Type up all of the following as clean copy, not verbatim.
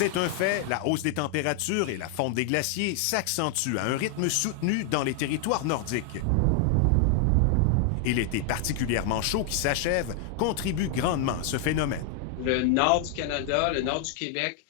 C'est un fait, la hausse des températures et la fonte des glaciers s'accentuent à un rythme soutenu dans les territoires nordiques. Et l'été particulièrement chaud qui s'achève contribue grandement à ce phénomène. Le nord du Canada, le nord du Québec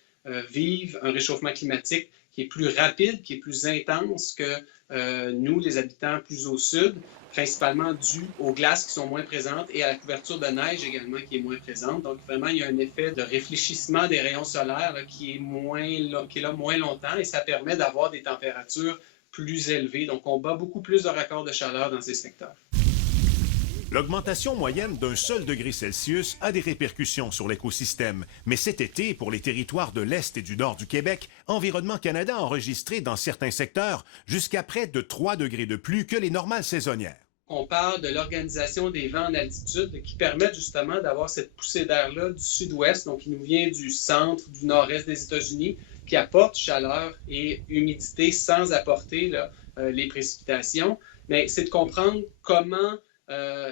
vivent un réchauffement climatique qui est plus rapide, qui est plus intense que nous, les habitants plus au sud, principalement dû aux glaces qui sont moins présentes et à la couverture de neige également qui est moins présente. Donc vraiment, il y a un effet de réfléchissement des rayons solaires là, qui est là moins longtemps et ça permet d'avoir des températures plus élevées. Donc on bat beaucoup plus de records de chaleur dans ces secteurs. L'augmentation moyenne d'un seul degré Celsius a des répercussions sur l'écosystème. Mais cet été, pour les territoires de l'Est et du Nord du Québec, Environnement Canada a enregistré dans certains secteurs jusqu'à près de 3 degrés de plus que les normales saisonnières. On parle de l'organisation des vents en altitude qui permettent justement d'avoir cette poussée d'air-là du sud-ouest, donc qui nous vient du centre, du nord-est des États-Unis, qui apporte chaleur et humidité sans apporter les précipitations. Mais c'est de comprendre comment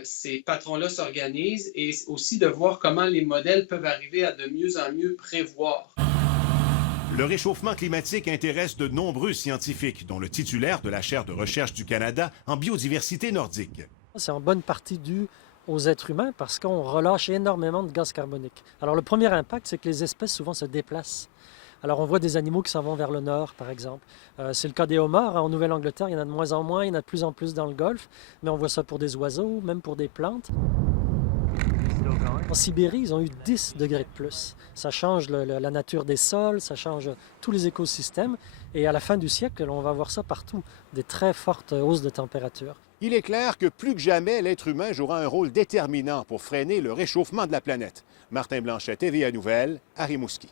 ces patrons-là s'organisent et aussi de voir comment les modèles peuvent arriver à de mieux en mieux prévoir. Le réchauffement climatique intéresse de nombreux scientifiques, dont le titulaire de la chaire de recherche du Canada en biodiversité nordique. C'est en bonne partie dû aux êtres humains parce qu'on relâche énormément de gaz carbonique. Alors le premier impact, c'est que les espèces souvent se déplacent. Alors on voit des animaux qui s'en vont vers le nord, par exemple. C'est le cas des homards. En Nouvelle-Angleterre, il y en a de moins en moins, il y en a de plus en plus dans le Golfe, mais on voit ça pour des oiseaux, même pour des plantes. En Sibérie, ils ont eu 10 degrés de plus. Ça change la nature des sols, ça change tous les écosystèmes. Et à la fin du siècle, on va voir ça partout, des très fortes hausses de température. Il est clair que plus que jamais, l'être humain jouera un rôle déterminant pour freiner le réchauffement de la planète. Martin Blanchet, TVA Nouvelles, à Rimouski.